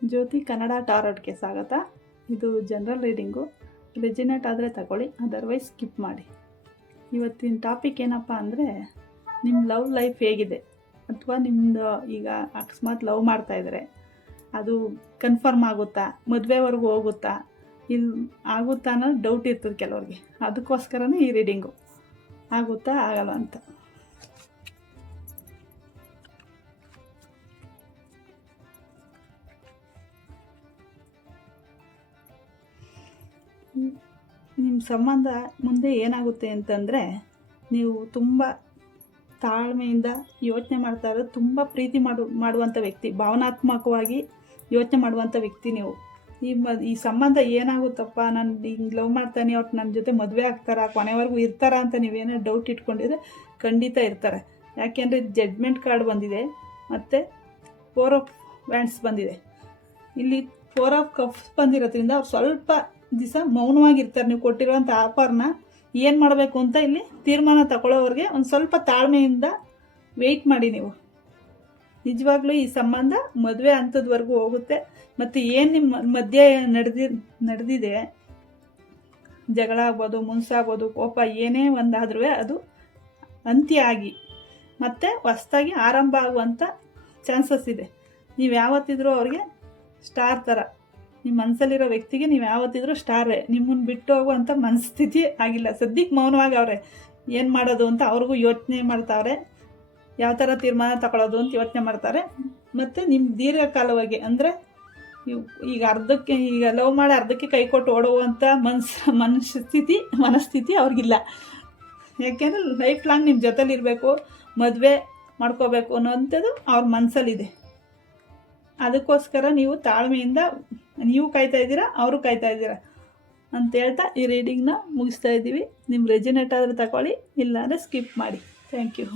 ಜ್ಯೋತಿ ಕನ್ನಡ ಟಾರಟ್ಗೆ ಸ್ವಾಗತ. ಇದು general reading. ರೆಜಿನೇಟ್ ಆದರೆ ತಗೊಳ್ಳಿ, ಅದರ್ವೈಸ್ ಸ್ಕಿಪ್ ಮಾಡಿ. ಇವತ್ತಿನ ಟಾಪಿಕ್ ಏನಪ್ಪ ಅಂದರೆ, ನಿಮ್ಮ ಲವ್ ಲೈಫ್ ಹೇಗಿದೆ, ಅಥವಾ ನಿಮ್ಮದು ಈಗ ಅಕಸ್ಮಾತ್ ಲವ್ ಮಾಡ್ತಾಯಿದ್ರೆ ಅದು ಕನ್ಫರ್ಮ್ ಆಗುತ್ತಾ, ಮದುವೆವರೆಗೂ ಹೋಗುತ್ತಾ, ಇಲ್ಲಿ ಆಗುತ್ತಾ ಅನ್ನೋದು ಡೌಟ್ ಇರ್ತದೆ ಕೆಲವ್ರಿಗೆ. ಅದಕ್ಕೋಸ್ಕರನೇ ಈ ರೀಡಿಂಗು. ಆಗುತ್ತಾ ಆಗಲ್ಲ ಅಂತ. ನಿಮ್ಮ ಸಂಬಂಧ ಮುಂದೆ ಏನಾಗುತ್ತೆ ಅಂತಂದರೆ, ನೀವು ತುಂಬ ತಾಳ್ಮೆಯಿಂದ ಯೋಚನೆ ಮಾಡ್ತಾ ಇರೋದು, ತುಂಬ ಪ್ರೀತಿ ಮಾಡುವಂಥ ವ್ಯಕ್ತಿ, ಭಾವನಾತ್ಮಕವಾಗಿ ಯೋಚನೆ ಮಾಡುವಂಥ ವ್ಯಕ್ತಿ ನೀವು. ಈ ಸಂಬಂಧ ಏನಾಗುತ್ತಪ್ಪ, ನಾನು ಹಿಂಗೆ ಲವ್ ಮಾಡ್ತಾನೆ, ಅವ್ರು ನನ್ನ ಜೊತೆ ಮದುವೆ ಆಗ್ತಾರಾ, ಕೊನೆವರೆಗೂ ಇರ್ತಾರಾ ಅಂತ ನೀವೇನೋ ಡೌಟ್ ಇಟ್ಕೊಂಡಿದ್ರೆ ಖಂಡಿತ ಇರ್ತಾರೆ. ಯಾಕೆಂದರೆ ಜಡ್ಜ್ಮೆಂಟ್ ಕಾರ್ಡ್ ಬಂದಿದೆ ಮತ್ತು 4 ಆಫ್ ವ್ಯಾಂಡ್ಸ್ ಬಂದಿದೆ. ಇಲ್ಲಿ 4 ಆಫ್ ಕಪ್ಸ್ ಬಂದಿರೋದ್ರಿಂದ ಅವ್ರು ಸ್ವಲ್ಪ ದಿವಸ ಮೌನವಾಗಿರ್ತಾರೆ. ನೀವು ಕೊಟ್ಟಿರುವಂಥ ಆಫರ್ನ ಏನು ಮಾಡಬೇಕು ಅಂತ ಇಲ್ಲಿ ತೀರ್ಮಾನ ತಗೊಳ್ಳೋವ್ರಿಗೆ ಒಂದು ಸ್ವಲ್ಪ ತಾಳ್ಮೆಯಿಂದ ವೆಯ್ಟ್ ಮಾಡಿ. ನೀವು ನಿಜವಾಗ್ಲೂ ಈ ಸಂಬಂಧ ಮದುವೆ ಹಂತದವರೆಗೂ ಹೋಗುತ್ತೆ. ಮತ್ತು ಏನು ನಿಮ್ಮ ಮಧ್ಯೆ ನಡೆದಿದೆ, ಜಗಳ ಆಗ್ಬೋದು, ಮುನ್ಸಾಗ್ಬೋದು, ಕೋಪ ಏನೇ ಒಂದಾದ್ರೂ ಅದು ಅಂತ್ಯ ಆಗಿ ಮತ್ತು ಹೊಸ್ದಾಗಿ ಆರಂಭ ಆಗುವಂಥ ಚಾನ್ಸಸ್ ಇದೆ. ನೀವು ಯಾವತ್ತಿದ್ರೂ ಅವ್ರಿಗೆ ಸ್ಟಾರ್ ಥರ, ನಿಮ್ಮ ಮನಸ್ಸಲ್ಲಿರೋ ವ್ಯಕ್ತಿಗೆ ನೀವು ಯಾವತ್ತಿದ್ರೂ ಸ್ಟಾರೇ. ನಿಮ್ಮನ್ನು ಬಿಟ್ಟು ಹೋಗುವಂಥ ಮನಸ್ಥಿತಿ ಆಗಿಲ್ಲ. ಸದ್ಯಕ್ಕೆ ಮೌನವಾಗಿ ಅವರೇ, ಏನು ಮಾಡೋದು ಅಂತ ಅವ್ರಿಗೂ ಯೋಚನೆ ಮಾಡ್ತಾವ್ರೆ, ಯಾವ ಥರ ತೀರ್ಮಾನ ತಗೊಳ್ಳೋದು ಅಂತ ಯೋಚನೆ ಮಾಡ್ತಾರೆ. ಮತ್ತು ನಿಮ್ಮ ದೀರ್ಘಕಾಲವಾಗಿ ಅಂದರೆ ಈಗ ಲವ್ ಮಾಡಿ ಅರ್ಧಕ್ಕೆ ಕೈ ಕೊಟ್ಟು ಓಡುವಂಥ ಮನಸ್ಥಿತಿ ಅವ್ರಿಗಿಲ್ಲ. ಯಾಕೆಂದರೆ ಲೈಫ್ ಲಾಂಗ್ ನಿಮ್ಮ ಜೊತೆಲಿರಬೇಕು, ಮದುವೆ ಮಾಡ್ಕೋಬೇಕು ಅನ್ನೋಂಥದ್ದು ಅವ್ರ ಮನಸ್ಸಲ್ಲಿದೆ. ಅದಕ್ಕೋಸ್ಕರ ನೀವು ತಾಳ್ಮೆಯಿಂದ ನೀವು ಕಾಯ್ತಾ ಇದ್ದೀರಾ, ಅವರು ಕಾಯ್ತಾ ಇದ್ದೀರಾ ಅಂತ ಹೇಳ್ತಾ ಈ ರೀಡಿಂಗ್ನ ಮುಗಿಸ್ತಾ ಇದ್ದೀವಿ. ನಿಮ್ಮ ರೆಜಿನೇಟ್ ಆದರೆ ತಗೊಳ್ಳಿ, ಇಲ್ಲಾಂದರೆ ಸ್ಕಿಪ್ ಮಾಡಿ. Thank you.